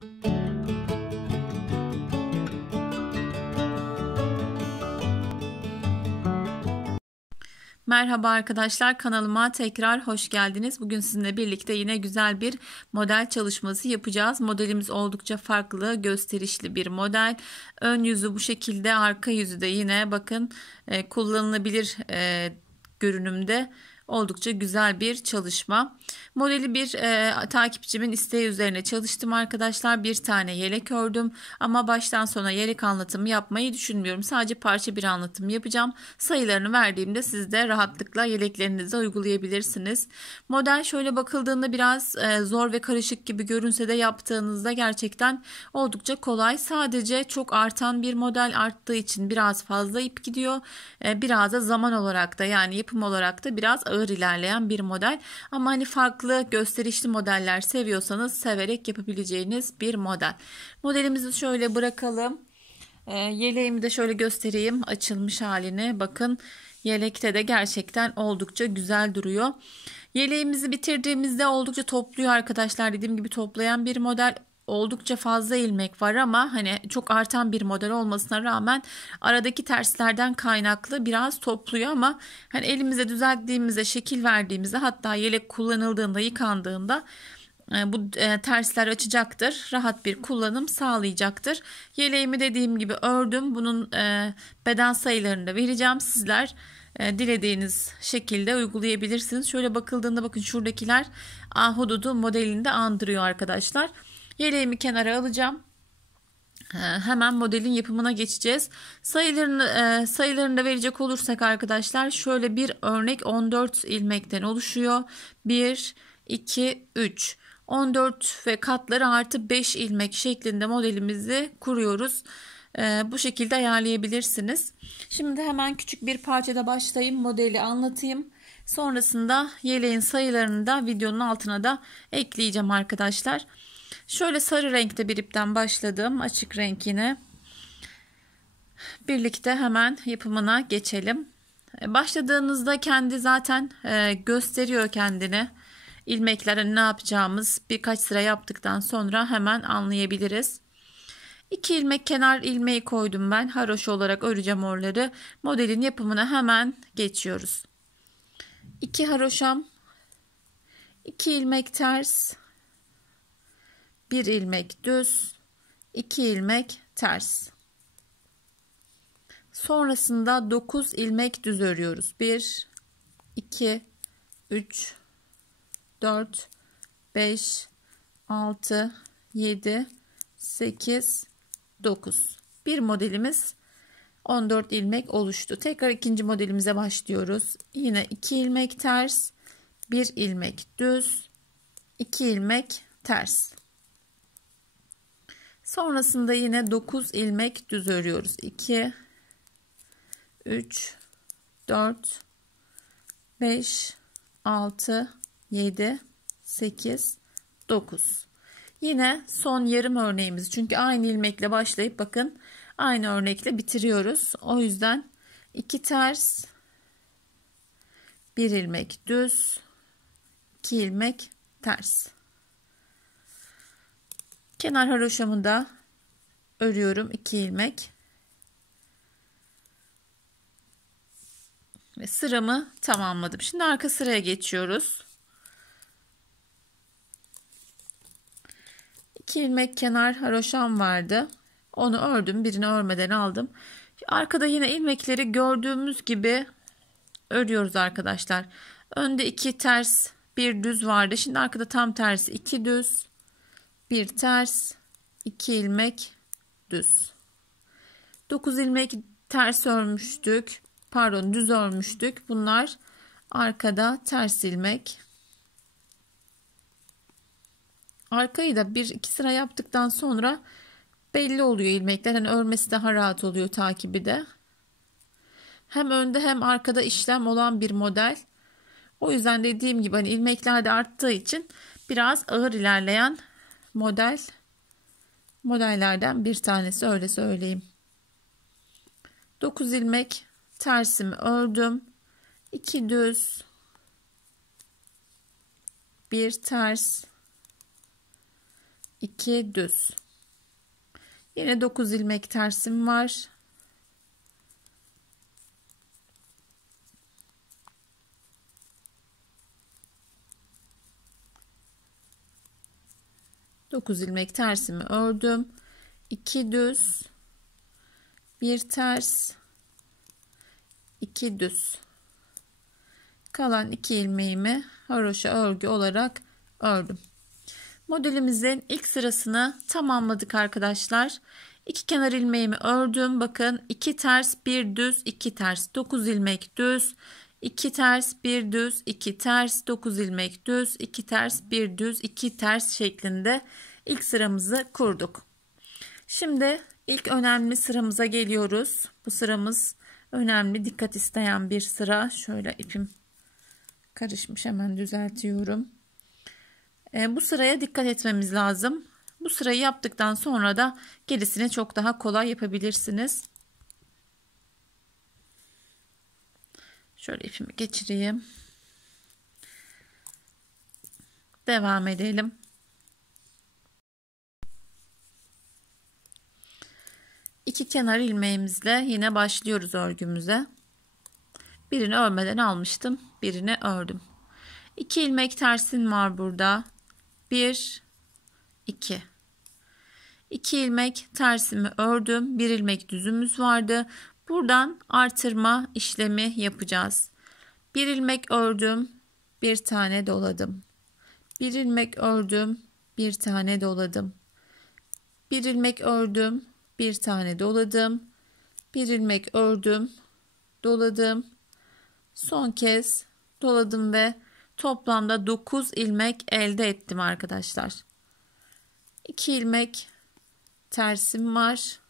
Merhaba arkadaşlar, kanalıma tekrar hoş geldiniz. Bugün sizinle birlikte yine güzel bir model çalışması yapacağız. Modelimiz oldukça farklı, gösterişli bir model. Ön yüzü bu şekilde, arka yüzü de yine bakın kullanılabilir görünümde. Oldukça güzel bir çalışma. Modeli bir takipçimin isteği üzerine çalıştım arkadaşlar. Bir tane yelek ördüm ama baştan sona yelek anlatımı yapmayı düşünmüyorum. Sadece parça bir anlatım yapacağım. Sayılarını verdiğimde siz de rahatlıkla yeleklerinize uygulayabilirsiniz. Model şöyle bakıldığında biraz zor ve karışık gibi görünse de yaptığınızda gerçekten oldukça kolay. Sadece çok artan bir model, arttığı için biraz fazla ip gidiyor. Biraz da zaman olarak da, yani yapım olarak da biraz ağır ilerleyen bir model. Ama hani farklı gösterişli modeller seviyorsanız severek yapabileceğiniz bir model. Modelimizi şöyle bırakalım. Yeleğimi de şöyle göstereyim açılmış halini. Bakın, yelekte de gerçekten oldukça güzel duruyor. Yeleğimizi bitirdiğimizde oldukça topluyor arkadaşlar. Dediğim gibi toplayan bir model. Oldukça fazla ilmek var ama hani çok artan bir model olmasına rağmen aradaki terslerden kaynaklı biraz topluyor, ama hani elimize düzelttiğimizde, şekil verdiğimizde, hatta yelek kullanıldığında, yıkandığında bu tersler açacaktır. Rahat bir kullanım sağlayacaktır. Yeleğimi dediğim gibi ördüm. Bunun beden sayılarını da vereceğim. Sizler dilediğiniz şekilde uygulayabilirsiniz. Şöyle bakıldığında bakın, şuradakiler ahududu modelini de andırıyor arkadaşlar. Yeleğimi kenara alacağım. Hemen modelin yapımına geçeceğiz. Sayılarını da verecek olursak arkadaşlar, şöyle bir örnek 14 ilmekten oluşuyor. 1, 2, 3. 14 ve katları artı 5 ilmek şeklinde modelimizi kuruyoruz. Bu şekilde ayarlayabilirsiniz. Şimdi hemen küçük bir parçada başlayayım, modeli anlatayım. Sonrasında yeleğin sayılarını da videonun altına da ekleyeceğim arkadaşlar. Şöyle sarı renkte bir ipten başladım. Açık renk yine. Birlikte hemen yapımına geçelim. Başladığınızda kendi zaten gösteriyor kendini. İlmeklerin ne yapacağımız birkaç sıra yaptıktan sonra hemen anlayabiliriz. 2 ilmek kenar ilmeği koydum ben. Haroşa olarak öreceğim oraları. Modelin yapımına hemen geçiyoruz. 2 haroşam, 2 ilmek ters, 1 ilmek düz, 2 ilmek ters. Sonrasında 9 ilmek düz örüyoruz. 1, 2, 3, 4, 5, 6, 7, 8, 9. Bir modelimiz 14 ilmek oluştu. Tekrar ikinci modelimize başlıyoruz. Yine 2 ilmek ters, 1 ilmek düz, 2 ilmek ters. Sonrasında yine 9 ilmek düz örüyoruz. 2, 3, 4, 5, 6, 7, 8, 9. Yine son yarım örneğimiz. Çünkü aynı ilmekle başlayıp bakın aynı örnekle bitiriyoruz. O yüzden 2 ters, 1 ilmek düz, 2 ilmek ters. Kenar haroşamı da örüyorum 2 ilmek. Ve sıramı tamamladım. Şimdi arka sıraya geçiyoruz. 2 ilmek kenar haroşam vardı. Onu ördüm. Birini örmeden aldım. Arkada yine ilmekleri gördüğümüz gibi örüyoruz arkadaşlar. Önde 2 ters, 1 düz vardı. Şimdi arkada tam tersi 2 düz, 1 ters, 2 ilmek düz. 9 ilmek ters örmüştük. Pardon, düz örmüştük. Bunlar arkada ters ilmek. Arkayı da 1-2 sıra yaptıktan sonra belli oluyor ilmekler. Hani örmesi daha rahat oluyor, takibi de. Hem önde hem arkada işlem olan bir model. O yüzden dediğim gibi hani ilmekler de arttığı için biraz ağır ilerleyen modellerden bir tanesi, öyle söyleyeyim. 9 ilmek tersimi ördüm. 2 düz, 1 ters, 2 düz. Yine 9 ilmek tersim var. Dokuz ilmek tersimi ördüm. 2 düz, 1 ters, 2 düz. Kalan 2 ilmeğimi haroşa örgü olarak ördüm. Modelimizin ilk sırasını tamamladık arkadaşlar. 2 kenar ilmeğimi ördüm. Bakın 2 ters, 1 düz, 2 ters, 9 ilmek düz, 2 ters, 1 düz, 2 ters, 9 ilmek düz, 2 ters, 1 düz, 2 ters şeklinde ilk sıramızı kurduk. Şimdi ilk önemli sıramıza geliyoruz. Bu sıramız önemli, dikkat isteyen bir sıra. Şöyle ipim karışmış, hemen düzeltiyorum. Bu sıraya dikkat etmemiz lazım. Bu sırayı yaptıktan sonra da gerisini çok daha kolay yapabilirsiniz. Şöyle ipimi geçireyim. Devam edelim. İki kenar ilmeğimizle yine başlıyoruz örgümüze. Birini örmeden almıştım. Birini ördüm. 2 ilmek tersim var burada. 1 2 2 ilmek tersimi ördüm. 1 ilmek düzümüz vardı. Buradan artırma işlemi yapacağız. 1 ilmek ördüm, bir tane doladım. 1 ilmek ördüm, bir tane doladım. 1 ilmek ördüm, bir tane doladım. 1 ilmek ördüm, doladım. Son kez doladım ve toplamda 9 ilmek elde ettim arkadaşlar. 2 ilmek tersim var.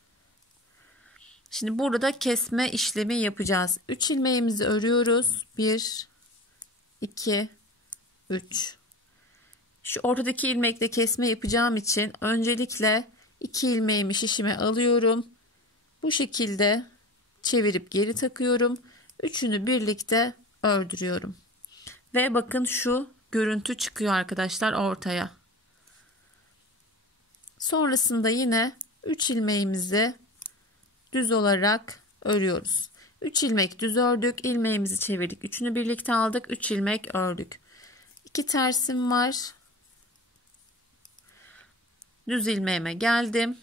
Şimdi burada kesme işlemi yapacağız. 3 ilmeğimizi örüyoruz. 1 2 3. Şu ortadaki ilmekle kesme yapacağım için öncelikle 2 ilmeğimi şişime alıyorum. Bu şekilde çevirip geri takıyorum. Üçünü birlikte ördürüyorum. Ve bakın şu görüntü çıkıyor arkadaşlar ortaya. Sonrasında yine 3 ilmeğimizi düz olarak örüyoruz. 3 ilmek düz ördük. İlmeğimizi çevirdik. Üçünü birlikte aldık. 3 ilmek ördük. 2 tersim var. Düz ilmeğime geldim.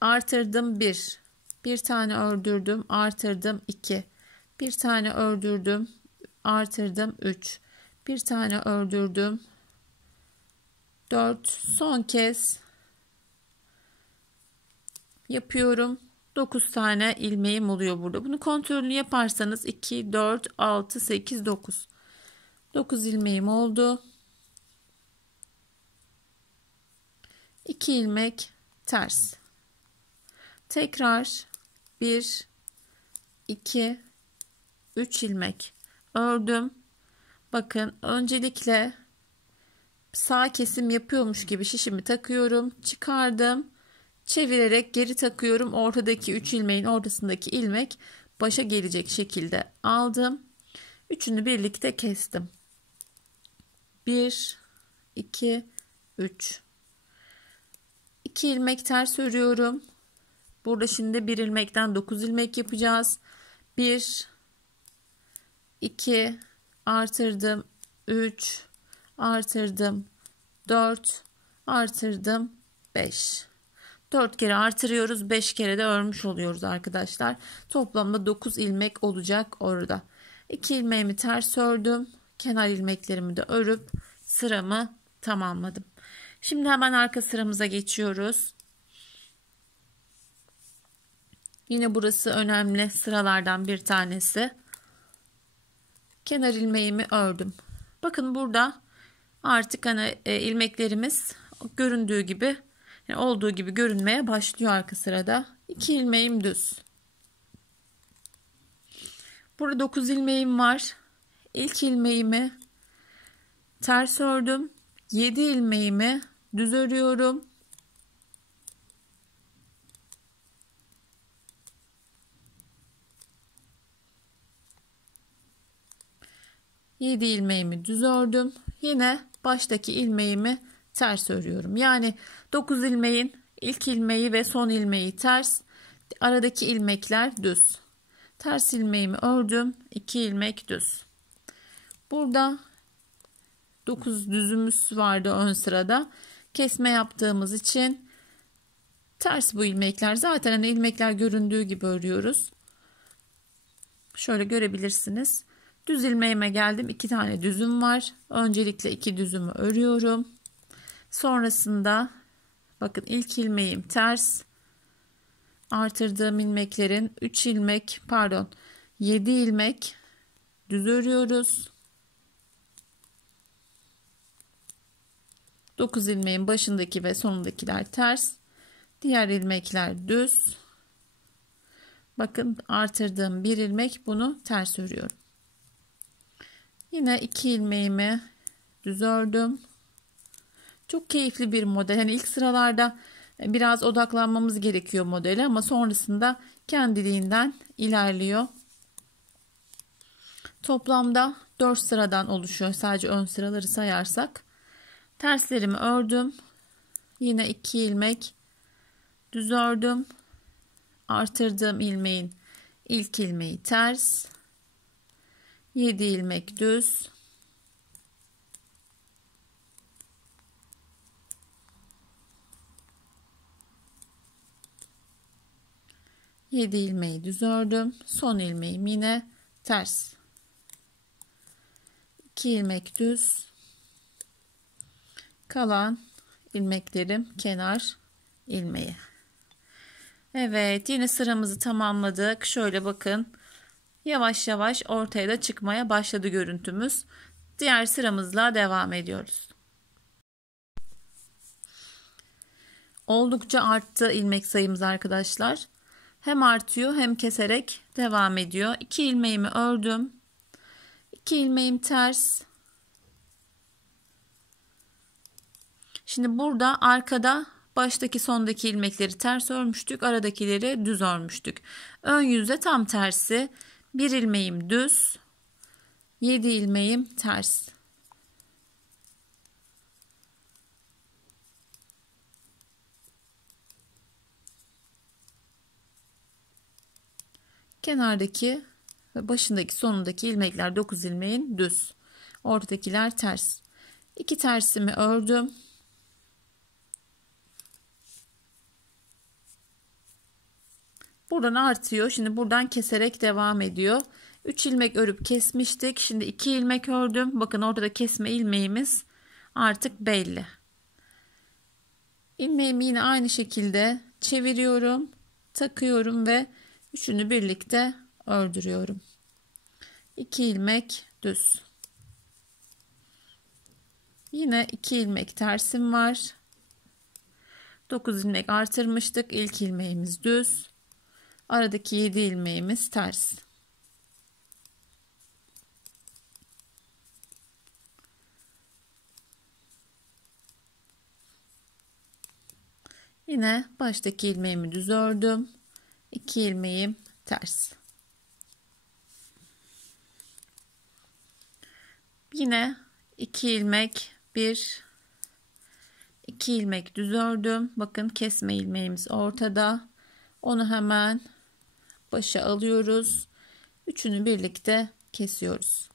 Artırdım 1. Bir tane ördürdüm. Artırdım 2. Bir tane ördürdüm. Artırdım 3. Bir tane ördürdüm. 4. Son kez yapıyorum. 9 tane ilmeğim oluyor burada. Bunu kontrolünü yaparsanız 2, 4, 6, 8, 9. 9 ilmeğim oldu. 2 ilmek ters. Tekrar 1, 2, 3 ilmek ördüm. Bakın öncelikle sağ kesim yapıyormuş gibi şişimi takıyorum. Çıkardım. Çevirerek geri takıyorum. Ortadaki 3 ilmeğin ortasındaki ilmek başa gelecek şekilde aldım. Üçünü birlikte kestim. 1 2 3. 2 ilmek ters örüyorum. Burada şimdi bir ilmekten 9 ilmek yapacağız. 1 2 artırdım, 3 artırdım, 4 artırdım, 5. 4 kere artırıyoruz, 5 kere de örmüş oluyoruz arkadaşlar. Toplamda 9 ilmek olacak orada. 2 ilmeğimi ters ördüm. Kenar ilmeklerimi de örüp sıramı tamamladım. Şimdi hemen arka sıramıza geçiyoruz. Yine burası önemli sıralardan bir tanesi. Kenar ilmeğimi ördüm. Bakın burada artık hani ilmeklerimiz göründüğü gibi, yani olduğu gibi görünmeye başlıyor arka sırada. 2 ilmeğim düz. Burada 9 ilmeğim var. İlk ilmeğimi ters ördüm. 7 ilmeğimi düz örüyorum. Yedi ilmeğimi düz ördüm. Yine baştaki ilmeğimi ters örüyorum. Yani 9 ilmeğin ilk ilmeği ve son ilmeği ters, aradaki ilmekler düz. Ters ilmeğimi ördüm, 2 ilmek düz. Burada 9 düzümüz vardı ön sırada. Kesme yaptığımız için ters bu ilmekler. Zaten hani ilmekler göründüğü gibi örüyoruz. Şöyle görebilirsiniz. Düz ilmeğime geldim. 2 tane düzüm var. Öncelikle 2 düzümü örüyorum. Sonrasında bakın ilk ilmeğim ters. Artırdığım ilmeklerin 7 ilmek düz örüyoruz. 9 ilmeğin başındaki ve sonundakiler ters. Diğer ilmekler düz. Bakın artırdığım bir ilmek, bunu ters örüyorum. Yine 2 ilmeğimi düz ördüm. Çok keyifli bir model. Hani ilk sıralarda biraz odaklanmamız gerekiyor modele ama sonrasında kendiliğinden ilerliyor. Toplamda 4 sıradan oluşuyor. Sadece ön sıraları sayarsak. Terslerimi ördüm. Yine 2 ilmek düz ördüm. Artırdığım ilmeğin ilk ilmeği ters. 7 ilmek düz. Yedi ilmeği düz ördüm. Son ilmeğim yine ters. 2 ilmek düz. Kalan ilmeklerim kenar ilmeği. Evet, yine sıramızı tamamladık. Şöyle bakın. Yavaş yavaş ortaya da çıkmaya başladı görüntümüz. Diğer sıramızla devam ediyoruz. Oldukça arttı ilmek sayımız arkadaşlar. Hem artıyor hem keserek devam ediyor. 2 ilmeğimi ördüm. 2 ilmeğim ters. Şimdi burada arkada baştaki sondaki ilmekleri ters örmüştük. Aradakileri düz örmüştük. Ön yüzde tam tersi. 1 ilmeğim düz. 7 ilmeğim ters. Kenardaki ve başındaki sonundaki ilmekler 9 ilmeğin düz. Ortadakiler ters. 2 tersimi ördüm. Buradan artıyor. Şimdi buradan keserek devam ediyor. 3 ilmek örüp kesmiştik. Şimdi 2 ilmek ördüm. Bakın orada kesme ilmeğimiz artık belli. İlmeğimi yine aynı şekilde çeviriyorum. Takıyorum ve üçünü birlikte ördürüyorum. 2 ilmek düz. Yine 2 ilmek tersim var. 9 ilmek artırmıştık. İlk ilmeğimiz düz. Aradaki 7 ilmeğimiz ters. Yine baştaki ilmeğimi düz ördüm. 2 ilmeğim ters. Yine 2 ilmek 2 ilmek düz ördüm. Bakın kesme ilmeğimiz ortada. Onu hemen başa alıyoruz. Üçünü birlikte kesiyoruz.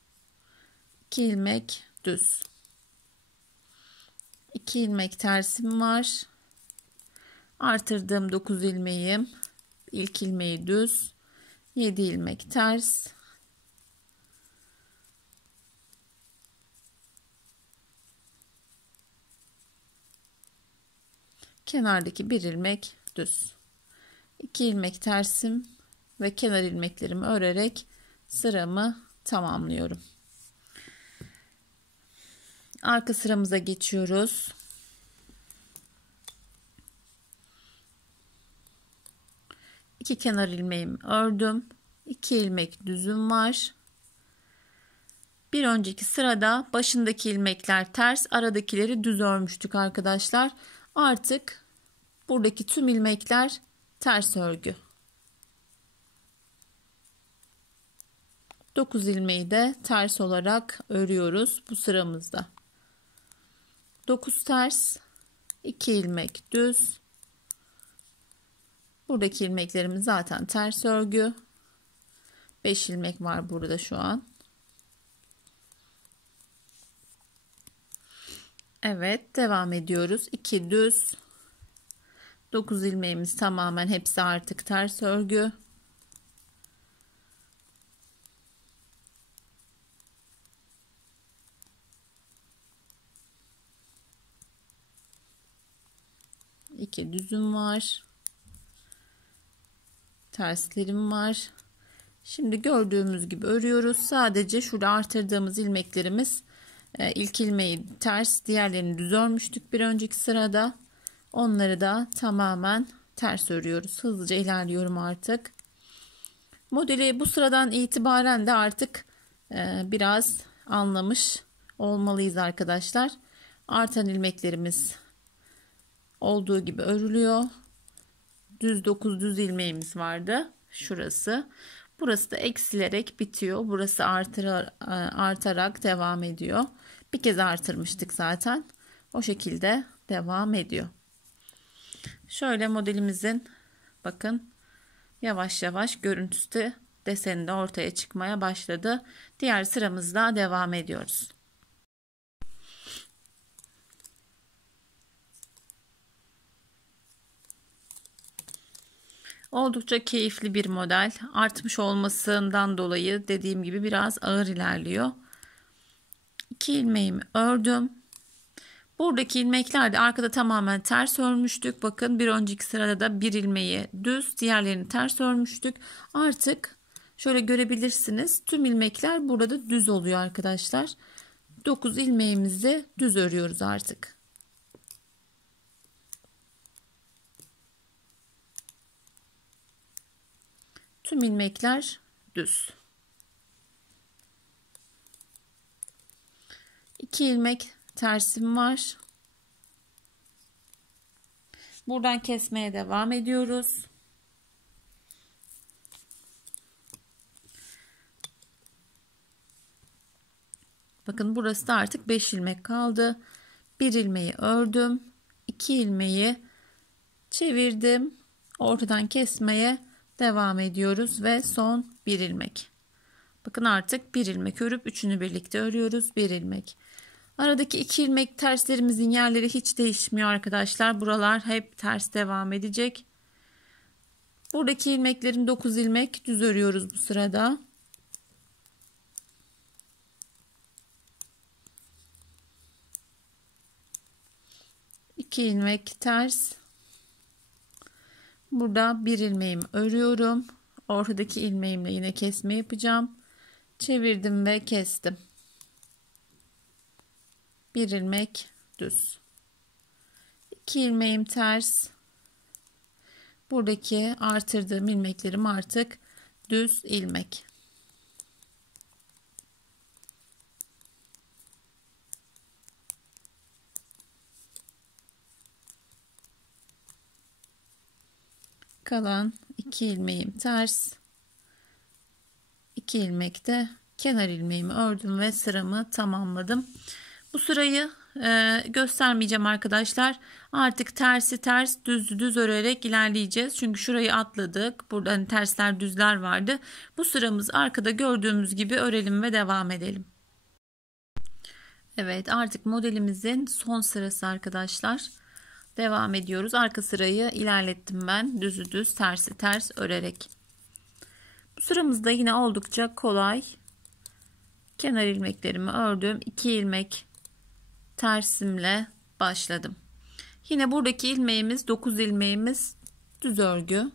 2 ilmek düz. 2 ilmek tersim var. Artırdığım 9 ilmeğim. İlk ilmeği düz. 7 ilmek ters. Kenardaki bir ilmek düz. 2 ilmek tersim ve kenar ilmeklerimi örerek sıramı tamamlıyorum. Arka sıramıza geçiyoruz. İki kenar ilmeğimi ördüm. 2 ilmek düzüm var. Bir önceki sırada başındaki ilmekler ters, aradakileri düz örmüştük arkadaşlar. Artık buradaki tüm ilmekler ters örgü. 9 ilmeği de ters olarak örüyoruz bu sıramızda. 9 ters, 2 ilmek düz. Buradaki ilmeklerimiz zaten ters örgü. 5 ilmek var burada şu an. Evet, devam ediyoruz. 2 düz. 9 ilmeğimiz tamamen hepsi artık ters örgü. İki düzüm var. Terslerim var. Şimdi gördüğümüz gibi örüyoruz. Sadece şurada artırdığımız ilmeklerimiz, ilk ilmeği ters, diğerlerini düz örmüştük bir önceki sırada. Onları da tamamen ters örüyoruz. Hızlıca ilerliyorum artık. Modeli bu sıradan itibaren de artık biraz anlamış olmalıyız arkadaşlar. Artan ilmeklerimiz olduğu gibi örülüyor. Düz 9 düz ilmeğimiz vardı. Şurası. Burası da eksilerek bitiyor. Burası artarak devam ediyor. Bir kez artırmıştık zaten. O şekilde devam ediyor. Şöyle modelimizin bakın yavaş yavaş görüntüsü de, deseni de ortaya çıkmaya başladı. Diğer sıramızda devam ediyoruz. Oldukça keyifli bir model. Artmış olmasından dolayı dediğim gibi biraz ağır ilerliyor. 2 ilmeğimi ördüm. Buradaki ilmekler de arkada tamamen ters örmüştük. Bakın bir önceki sırada da bir ilmeği düz, diğerlerini ters örmüştük. Artık şöyle görebilirsiniz. Tüm ilmekler burada düz oluyor arkadaşlar. 9 ilmeğimizi düz örüyoruz artık. Tüm ilmekler düz. 2 ilmek tersim var. Buradan kesmeye devam ediyoruz. Bakın burası da artık 5 ilmek kaldı. 1 ilmeği ördüm. 2 ilmeği çevirdim. Ortadan kesmeye devam ediyoruz ve son 1 ilmek. Bakın artık 1 ilmek örüp üçünü birlikte örüyoruz. 1 ilmek. Aradaki 2 ilmek terslerimizin yerleri hiç değişmiyor arkadaşlar. Buralar hep ters devam edecek. Buradaki ilmeklerin 9 ilmek düz örüyoruz bu sırada. İki ilmek ters. Burada 1 ilmeğimi örüyorum. Ortadaki ilmeğimle yine kesme yapacağım. Çevirdim ve kestim. 1 ilmek düz. 2 ilmeğim ters. Buradaki artırdığım ilmeklerim artık düz ilmek. Kalan 2 ilmeğim ters. 2 ilmek de kenar ilmeğimi ördüm ve sıramı tamamladım. Bu sırayı göstermeyeceğim arkadaşlar. Artık tersi ters, düzü düz örerek ilerleyeceğiz. Çünkü şurayı atladık. Burada hani tersler düzler vardı. Bu sıramız arkada gördüğümüz gibi örelim ve devam edelim. Evet, artık modelimizin son sırası arkadaşlar. Devam ediyoruz. Arka sırayı ilerlettim ben. Düzü düz, tersi ters örerek. Bu sıramızda yine oldukça kolay. Kenar ilmeklerimi ördüm. 2 ilmek tersimle başladım. Yine buradaki ilmeğimiz 9 ilmeğimiz düz örgü.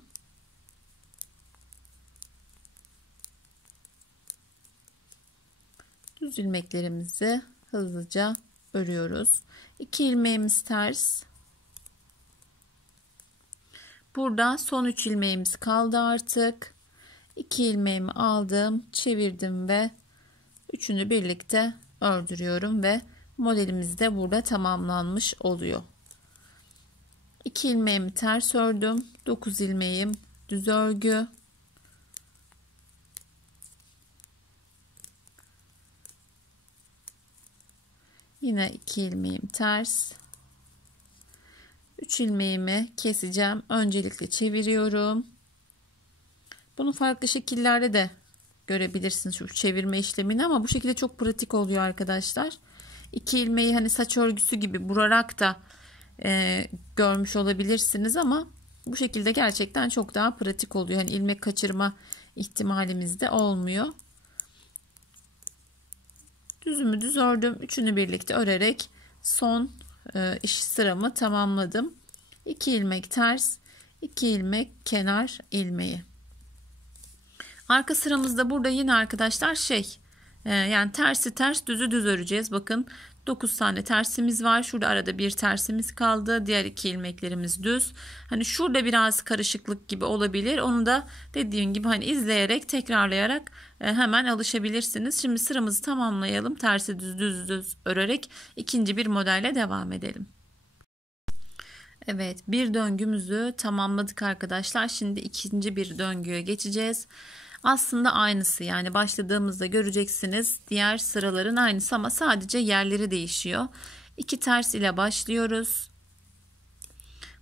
Düz ilmeklerimizi hızlıca örüyoruz. 2 ilmeğimiz ters. Burada son 3 ilmeğimiz kaldı artık. 2 ilmeğimi aldım, çevirdim ve üçünü birlikte ördürüyorum ve modelimiz de burada tamamlanmış oluyor. 2 ilmeğimi ters ördüm. 9 ilmeğim düz örgü. Yine 2 ilmeğim ters. 3 ilmeğimi keseceğim. Öncelikle çeviriyorum. Bunu farklı şekillerde de görebilirsiniz şu çevirme işlemini, ama bu şekilde çok pratik oluyor arkadaşlar. 2 ilmeği hani saç örgüsü gibi burarak da görmüş olabilirsiniz, ama bu şekilde gerçekten çok daha pratik oluyor. Hani ilmek kaçırma ihtimalimiz de olmuyor. Düzümü düz ördüm. Üçünü birlikte örerek son iş sıramı tamamladım. 2 ilmek ters, 2 ilmek kenar ilmeği. Arka sıramızda burada yine arkadaşlar yani tersi ters, düzü düz öreceğiz. Bakın 9 tane tersimiz var. Şurada arada bir tersimiz kaldı. Diğer 2 ilmeklerimiz düz. Hani şurada biraz karışıklık gibi olabilir. Onu da dediğim gibi hani izleyerek, tekrarlayarak hemen alışabilirsiniz. Şimdi sıramızı tamamlayalım. Tersi düz düz düz örerek ikinci bir modelle devam edelim. Evet, bir döngümüzü tamamladık arkadaşlar. Şimdi ikinci bir döngüye geçeceğiz. Aslında aynısı, yani başladığımızda göreceksiniz diğer sıraların aynısı ama sadece yerleri değişiyor. 2 ters ile başlıyoruz.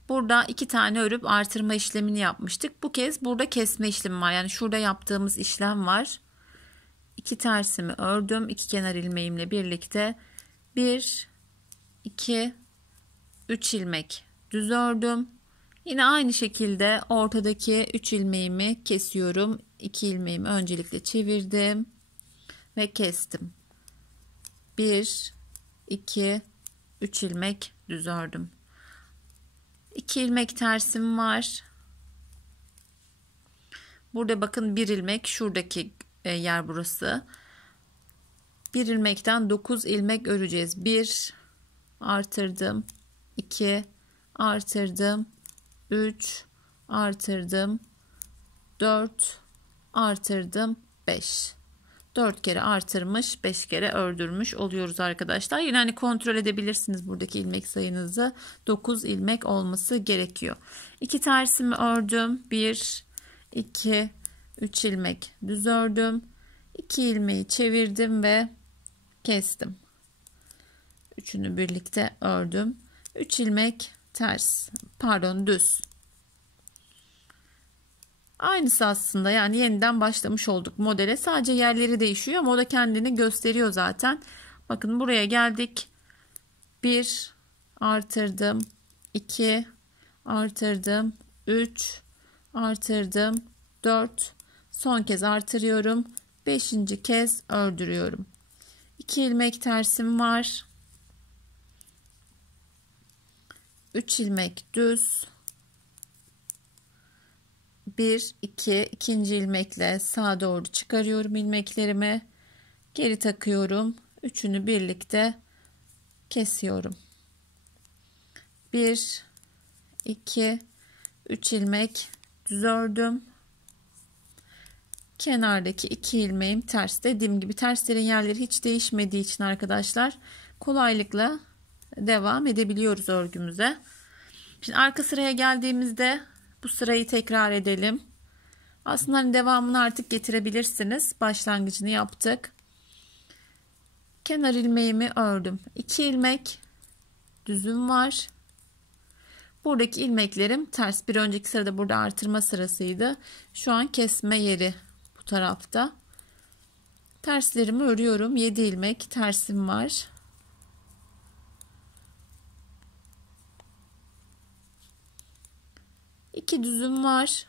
Burada 2 tane örüp artırma işlemini yapmıştık. Bu kez burada kesme işlemi var. Yani şurada yaptığımız işlem var. 2 tersimi ördüm. 2 kenar ilmeğimle birlikte 1, 2, 3 ilmek düz ördüm. Yine aynı şekilde ortadaki 3 ilmeğimi kesiyorum. 2 ilmeğimi öncelikle çevirdim ve kestim. 1, 2, 3 ilmek düz ördüm. 2 ilmek tersim var. Burada bakın 1 ilmek, şuradaki yer burası. 1 ilmekten 9 ilmek öreceğiz. 1 artırdım, 2 artırdım, 3 artırdım, 4 artırdım, 5. 4 kere artırmış, 5 kere ördürmüş oluyoruz arkadaşlar. Yine hani kontrol edebilirsiniz buradaki ilmek sayınızı. 9 ilmek olması gerekiyor. 2 tersimi ördüm. 1, 2, 3 ilmek düz ördüm. 2 ilmeği çevirdim ve kestim. Üçünü birlikte ördüm. 3 ilmek ters, pardon düz. Aynısı aslında, yani yeniden başlamış olduk modele. Sadece yerleri değişiyor ama o da kendini gösteriyor zaten. Bakın buraya geldik. 1 artırdım, 2 artırdım, 3 artırdım, 4 son kez artırıyorum. 5. kez ördürüyorum. 2 ilmek tersim var. 3 ilmek düz. 1, 2, ikinci ilmekle sağa doğru çıkarıyorum ilmeklerimi. Geri takıyorum. Üçünü birlikte kesiyorum. 1, 2, 3 ilmek düz ördüm. Kenardaki 2 ilmeğim ters. Dediğim gibi terslerin yerleri hiç değişmediği için arkadaşlar kolaylıkla devam edebiliyoruz örgümüze. Şimdi arka sıraya geldiğimizde bu sırayı tekrar edelim. Aslında hani devamını artık getirebilirsiniz. Başlangıcını yaptık. Kenar ilmeğimi ördüm. 2 ilmek düzüm var. Buradaki ilmeklerim ters. Bir önceki sırada burada artırma sırasıydı. Şu an kesme yeri bu tarafta. Terslerimi örüyorum. 7 ilmek tersim var. İki düzüm var.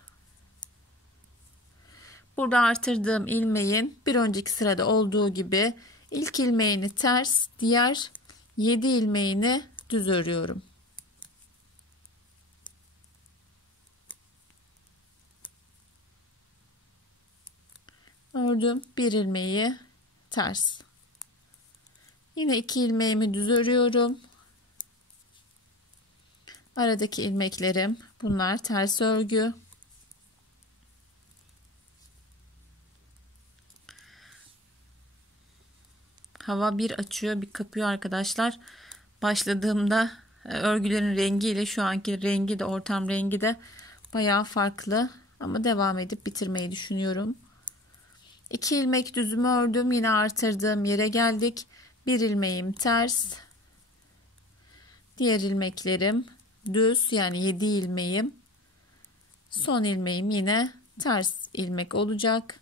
Burada artırdığım ilmeğin bir önceki sırada olduğu gibi ilk ilmeğini ters, diğer 7 ilmeğini düz örüyorum. Ördüm, bir ilmeği ters. Yine 2 ilmeğimi düz örüyorum. Aradaki ilmeklerim bunlar ters örgü. Hava bir açıyor bir kapıyor arkadaşlar. Başladığımda örgülerin rengiyle şu anki rengi de, ortam rengi de bayağı farklı. Ama devam edip bitirmeyi düşünüyorum. 2 ilmek düzümü ördüm. Yine artırdığım yere geldik. Bir ilmeğim ters. Diğer ilmeklerim düz, yani 7 ilmeğim. Son ilmeğim yine ters ilmek olacak.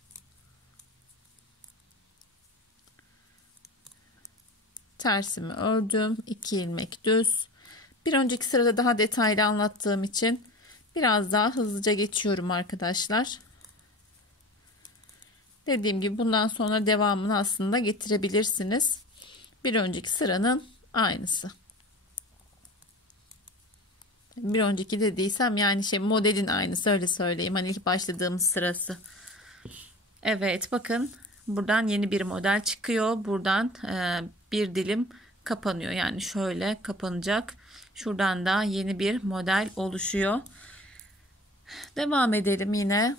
Tersimi ördüm. 2 ilmek düz. Bir önceki sırada daha detaylı anlattığım için biraz daha hızlıca geçiyorum arkadaşlar. Dediğim gibi bundan sonra devamını aslında getirebilirsiniz. Bir önceki sıranın aynısı. Bir önceki dediysem yani modelin aynısı, öyle söyleyeyim. Hani ilk başladığımız sırası. Evet, bakın buradan yeni bir model çıkıyor. Buradan bir dilim kapanıyor. Yani şöyle kapanacak. Şuradan da yeni bir model oluşuyor. Devam edelim yine.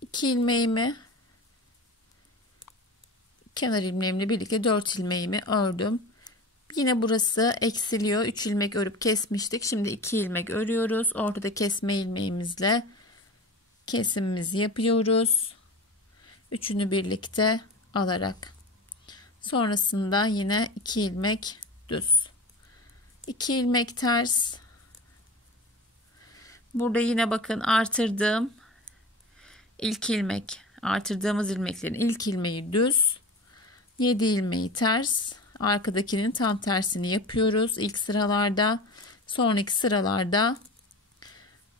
İki ilmeğimi kenar ilmeğimle birlikte 4 ilmeğimi ördüm. Yine burası eksiliyor. 3 ilmek örüp kesmiştik. Şimdi 2 ilmek örüyoruz. Ortada kesme ilmeğimizle kesimimizi yapıyoruz. Üçünü birlikte alarak. Sonrasında yine 2 ilmek düz. 2 ilmek ters. Burada yine bakın artırdığım ilk ilmek, artırdığımız ilmeklerin ilk ilmeği düz. 7 ilmeği ters. Arkadakinin tam tersini yapıyoruz ilk sıralarda. Sonraki sıralarda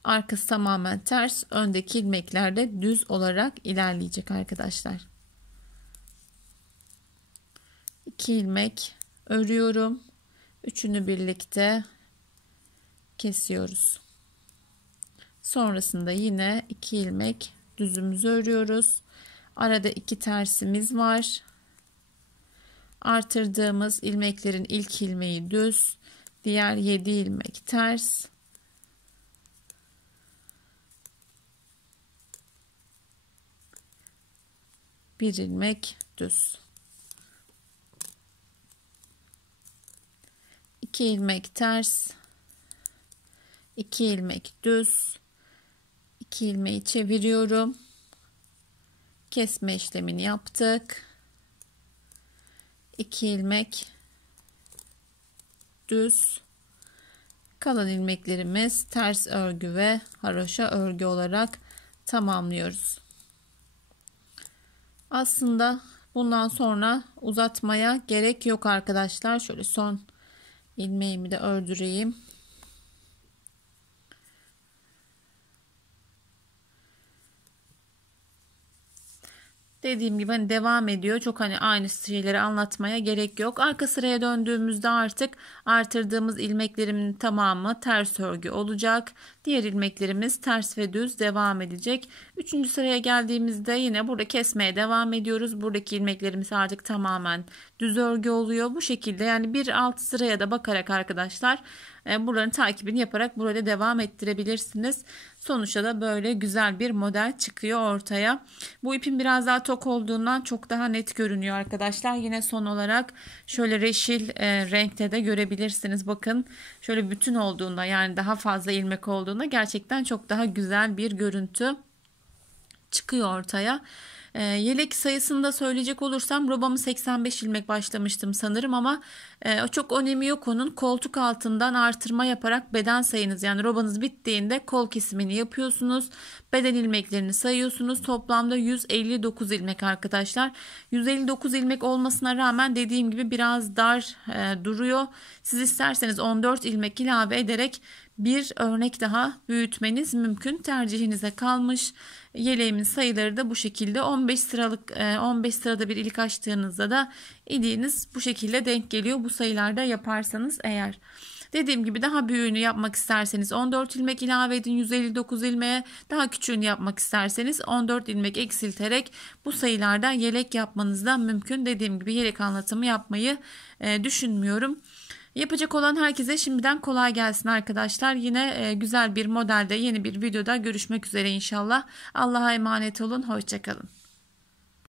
arkası tamamen ters, öndeki ilmekler de düz olarak ilerleyecek arkadaşlar. 2 ilmek örüyorum. Üçünü birlikte kesiyoruz. Sonrasında yine 2 ilmek düzümüzü örüyoruz. Arada 2 tersimiz var. Artırdığımız ilmeklerin ilk ilmeği düz, diğer 7 ilmek ters. Bir ilmek düz. 2 ilmek ters. 2 ilmek düz. 2 ilmeği çeviriyorum. Kesme işlemini yaptık. 2 ilmek düz. Kalan ilmeklerimiz ters örgü ve haroşa örgü olarak tamamlıyoruz. Aslında bundan sonra uzatmaya gerek yok arkadaşlar. Şöyle son ilmeğimi de ördüreyim. Dediğim gibi hani devam ediyor. Çok hani aynı şeyleri anlatmaya gerek yok. Arka sıraya döndüğümüzde artık artırdığımız ilmeklerimin tamamı ters örgü olacak. Diğer ilmeklerimiz ters ve düz devam edecek. Üçüncü sıraya geldiğimizde yine burada kesmeye devam ediyoruz. Buradaki ilmeklerimiz artık tamamen düz örgü oluyor. Bu şekilde yani bir alt sıraya da bakarak arkadaşlar buranın takibini yaparak burada devam ettirebilirsiniz. Sonuçta da böyle güzel bir model çıkıyor ortaya. Bu ipin biraz daha tok olduğundan çok daha net görünüyor arkadaşlar. Yine son olarak şöyle reşil renkte de görebilirsiniz. Bakın şöyle bütün olduğunda, yani daha fazla ilmek olduğunda gerçekten çok daha güzel bir görüntü çıkıyor ortaya. Yelek sayısını da söyleyecek olursam robamı 85 ilmek başlamıştım sanırım ama çok önemi yok onun. Koltuk altından artırma yaparak beden sayınız, yani robanız bittiğinde kol kesimini yapıyorsunuz. Beden ilmeklerini sayıyorsunuz. Toplamda 159 ilmek arkadaşlar. 159 ilmek olmasına rağmen dediğim gibi biraz dar duruyor. Siz isterseniz 14 ilmek ilave ederek bir örnek daha büyütmeniz mümkün. Tercihinize kalmış. Yeleğimin sayıları da bu şekilde. 15 sırada bir ilik açtığınızda da iliğiniz bu şekilde denk geliyor. Bu sayılarda yaparsanız eğer. Dediğim gibi daha büyüğünü yapmak isterseniz 14 ilmek ilave edin 159 ilmeğe. Daha küçüğünü yapmak isterseniz 14 ilmek eksilterek bu sayılarda yelek yapmanız da mümkün. Dediğim gibi yelek anlatımı yapmayı düşünmüyorum. Yapacak olan herkese şimdiden kolay gelsin arkadaşlar. Yine güzel bir modelde yeni bir videoda görüşmek üzere inşallah. Allah'a emanet olun. Hoşça kalın.